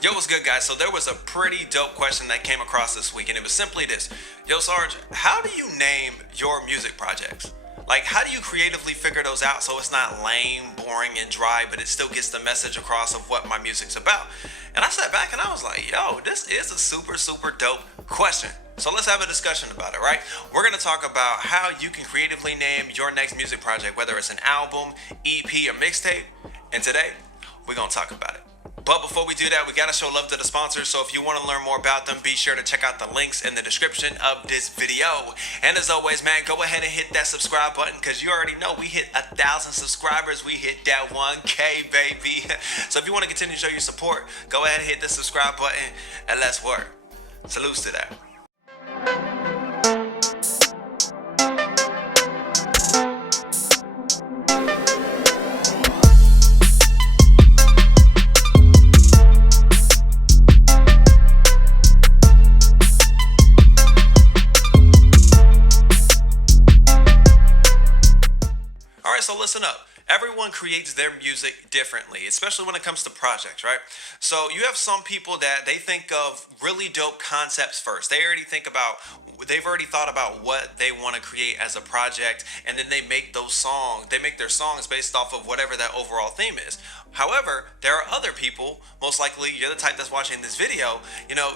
Yo, what's good, guys? So there was a pretty dope question that came across this week, and it was simply this. Yo, Sarge, how do you name your music projects? Like, how do you creatively figure those out so it's not lame, boring, and dry, but it still gets the message across of what my music's about? And I sat back and I was like, yo, this is a super dope question. So let's have a discussion about it, right? We're going to talk about how you can creatively name your next music project, whether it's an album, EP, or mixtape. And today, we're going to talk about it. But before we do that, we got to show love to the sponsors. So if you want to learn more about them, be sure to check out the links in the description of this video. And as always, man, go ahead and hit that subscribe button because you already know we hit 1,000 subscribers. We hit that 1K, baby. So if you want to continue to show your support, go ahead and hit the subscribe button and let's work. Salutes to that. So listen up. Everyone creates their music differently, especially when it comes to projects, right? So you have some people that they think of really dope concepts first. They've already thought about what they want to create as a project, and then they make their songs based off of whatever that overall theme is. However, there are other people, most likely you're the type that's watching this video,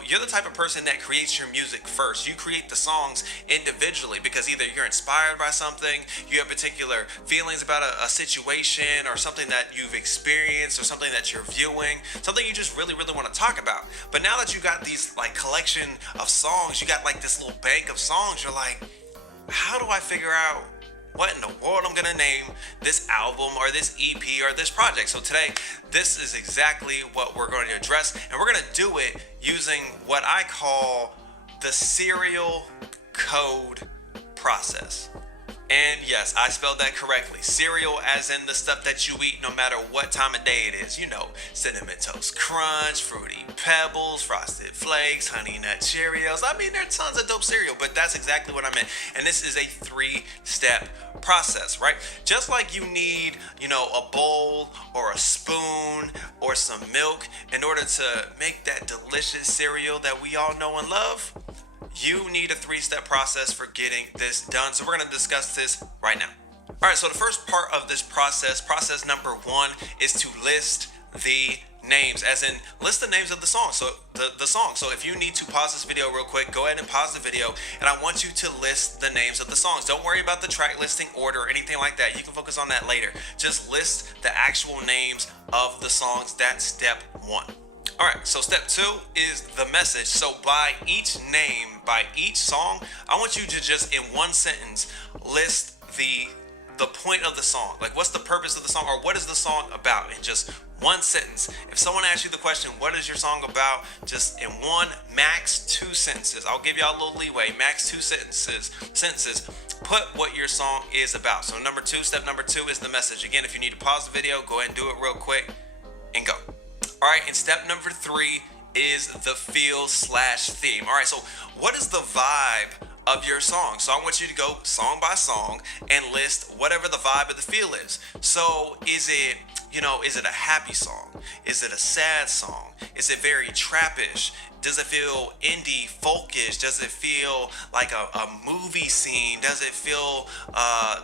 you're the type of person that creates your music first. You create the songs individually because either you're inspired by something, you have particular feelings about a situation or something that you've experienced or something that you're viewing, something you just really want to talk about. But now that you got these like collection of songs, you got like this little bank of songs, you're like, how do I figure out what in the world I'm gonna name this album or this EP or this project? So today, this is exactly what we're going to address, and we're gonna do it using what I call the serial code process. And yes, I spelled that correctly. Cereal as in the stuff that you eat no matter what time of day it is. Cinnamon Toast Crunch, Fruity Pebbles, Frosted Flakes, Honey Nut Cheerios. I mean, there are tons of dope cereal, but that's exactly what I meant. And this is a 3-step process, right? Just like you need, a bowl or a spoon or some milk in order to make that delicious cereal that we all know and love, you need a 3-step process for getting this done. So we're going to discuss this right now. All right, so the first part of this process number 1 is to list the names, as in list the names of the song. So the song. So if you need to pause this video real quick, go ahead and pause the video, and I want you to list the names of the songs. Don't worry about the track listing order or anything like that. You can focus on that later. Just list the actual names of the songs. That's step 1. All right, so step 2 is the message. So by each name, by each song, I want you to just in one sentence list the point of the song. Like, what's the purpose of the song, or what is the song about, in just one sentence. If someone asks you the question, what is your song about, just in one, max 2 sentences. I'll give y'all a little leeway, max 2 sentences, put what your song is about. So step number 2 is the message. Again, if you need to pause the video, go ahead and do it real quick and go. All right, and step number 3 is the feel/theme. All right, so what is the vibe of your song? So I want you to go song by song and list whatever the vibe of the feel is. So is it a happy song? Is it a sad song? Is it very trappish? Does it feel indie folkish? Does it feel like a movie scene? Does it feel,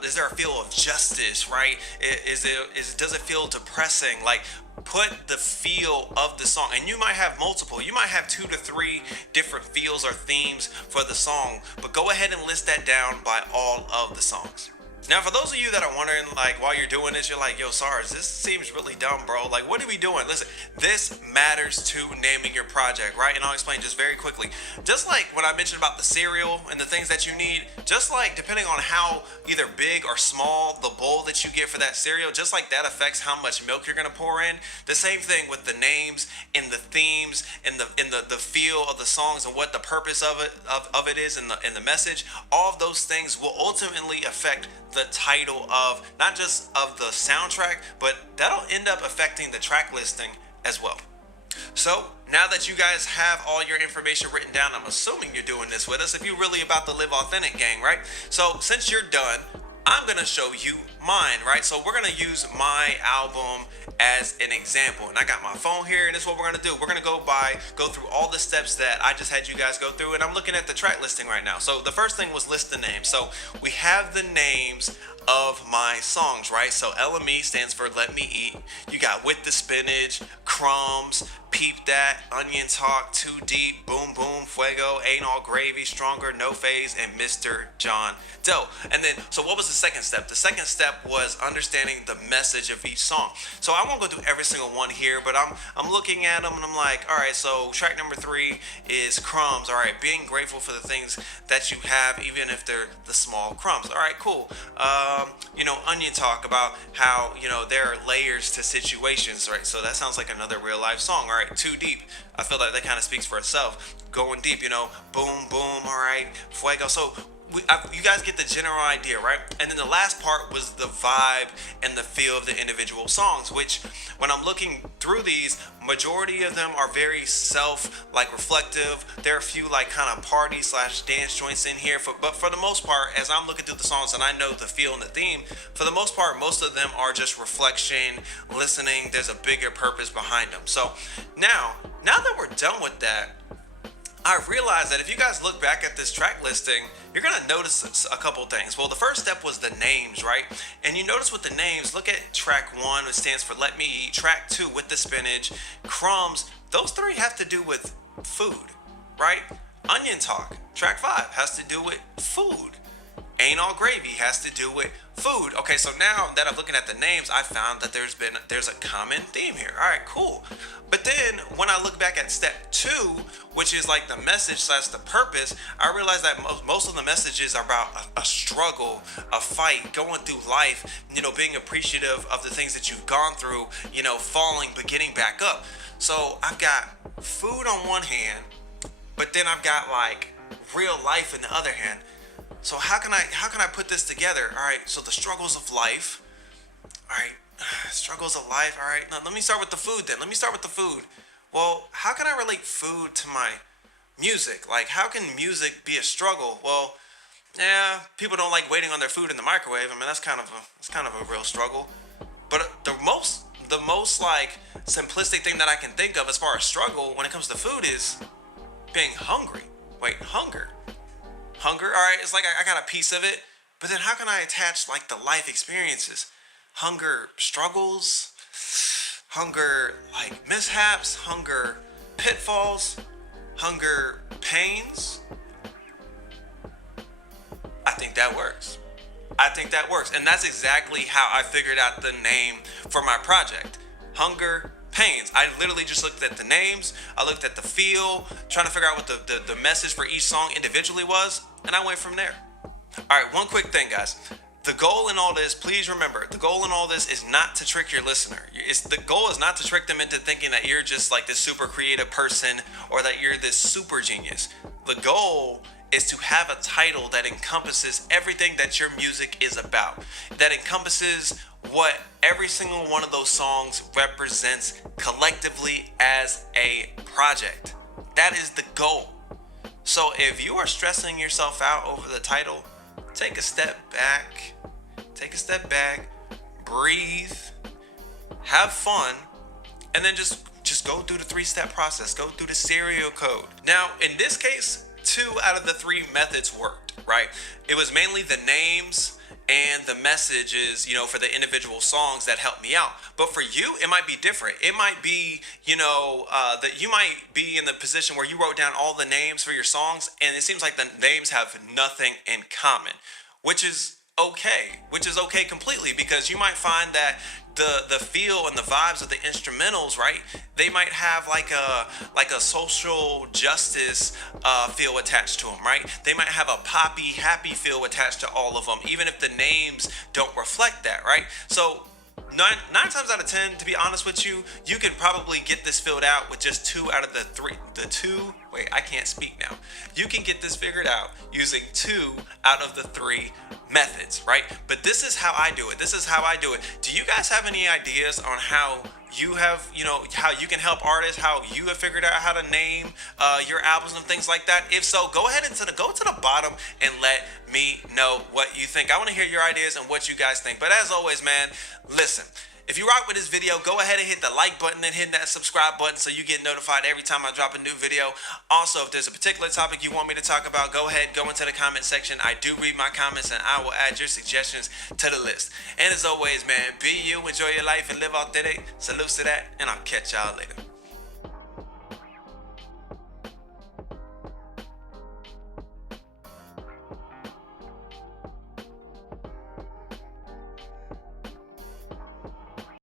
is there a feel of justice, right? Does it feel depressing? Like, put the feel of the song, and you might have multiple. You might have 2 to 3 different feels or themes for the song, but go ahead and list that down by all of the songs. Now, for those of you that are wondering, like, while you're doing this, you're like, yo, Sarge, this seems really dumb, bro. Like, what are we doing? Listen, this matters to naming your project, right? And I'll explain just very quickly. Just like when I mentioned about the cereal and the things that you need, just like depending on how either big or small the bowl that you get for that cereal, just like that affects how much milk you're gonna pour in. The same thing with the names and the themes and the feel of the songs and what the purpose of it is and the message. All of those things will ultimately affect the title of not just of the soundtrack, but that'll end up affecting the track listing as well. So now that you guys have all your information written down, I'm assuming you're doing this with us if you're really about to live authentic, gang, right? So since you're done, I'm gonna show you mine, right? So we're gonna use my album as an example, and I got my phone here, and this is what we're gonna do. We're gonna go through all the steps that I just had you guys go through, and I'm looking at the track listing right now. So the first thing was list the names. So we have the names of my songs, right? So LME stands for Let Me Eat. You got With the Spinach, Crumbs, Peep That, Onion Talk, Too Deep, Boom Boom, Fuego, Ain't All Gravy, Stronger, No Phase, and Mr. John Doe. And then, so what was the second step? The second step was understanding the message of each song. So I won't go through every single one here, but I'm looking at them and I'm like, all right, so track number 3 is Crumbs. All right, being grateful for the things that you have, even if they're the small crumbs. All right, cool. Onion Talk, about how, there are layers to situations, right? So that sounds like another real life song. All right, Too Deep. I feel like that kind of speaks for itself. Going deep, boom, boom, all right, Fuego. So you guys get the general idea, right? And then the last part was the vibe and the feel of the individual songs, which when I'm looking through these, majority of them are very reflective. There are a few kind of party / dance joints in here, but for the most part, as I'm looking through the songs and I know the feel and the theme, for the most part, most of them are just reflection, listening. There's a bigger purpose behind them. So now that we're done with that, I realized that if you guys look back at this track listing, you're going to notice a couple things. Well, the first step was the names, right? And you notice with the names, look at track 1, which stands for Let Me Eat. Track 2, With the Spinach. Crumbs, those 3 have to do with food, right? Onion Talk, track 5, has to do with food. Ain't All Gravy has to do with food. Okay, so now that I'm looking at the names, I found that there's a common theme here. All right, cool. But then when I look back at step 2, which is like the message / the purpose, I realized that most of the messages are about a struggle, a fight, going through life, being appreciative of the things that you've gone through, falling but getting back up. So I've got food on one hand, but then I've got real life in the other hand. So how can I put this together? All right, so the struggles of life. All right, struggles of life. All right, now let me start with the food then. Well, how can I relate food to my music? How can music be a struggle? Well, yeah, people don't like waiting on their food in the microwave. I mean, that's kind of a real struggle. But the most simplistic thing that I can think of as far as struggle when it comes to food is being hungry. Wait, hunger, all right, it's I got a piece of it, but then how can I attach the life experiences? Hunger struggles, hunger mishaps, hunger pitfalls, hunger pains. I think that works. And that's exactly how I figured out the name for my project. Hunger Pains. I literally just looked at the names, I looked at the feel, trying to figure out what the message for each song individually was, and I went from there. Alright, one quick thing, guys. The goal in all this, please remember, the goal in all this is not to trick your listener. The goal is not to trick them into thinking that you're just this super creative person or that you're this super genius. The goal is to have a title that encompasses everything that your music is about, that encompasses what every single one of those songs represents collectively as a project. That is the goal. So if you are stressing yourself out over the title, take a step back, breathe, have fun, and then just go through the 3-step process, go through the serial code. Now, in this case, 2 out of the 3 methods worked, right? It was mainly the names and the messages, for the individual songs that helped me out. But for you, it might be different. It might be, that you might be in the position where you wrote down all the names for your songs, and it seems like the names have nothing in common, which is okay completely, because you might find that the feel and the vibes of the instrumentals, right, they might have like a social justice feel attached to them, right? They might have a poppy, happy feel attached to all of them, even if the names don't reflect that, right? So nine times out of 10, to be honest with you, you can probably get this filled out with just 2 out of the 3. I can't speak now. You can get this figured out using 2 out of the 3 methods, right? But this is how I do it. Do you guys have any ideas on how you have, how you can help artists, how you have figured out how to name your albums and things like that? If so, go ahead and go to the bottom and let me know what you think. I want to hear your ideas and what you guys think. But as always, man, listen. If you rock with this video, go ahead and hit the like button and hit that subscribe button so you get notified every time I drop a new video. Also, if there's a particular topic you want me to talk about, go ahead, go into the comment section. I do read my comments and I will add your suggestions to the list. And as always, man, be you, enjoy your life, and live authentic. Salute to that, and I'll catch y'all later.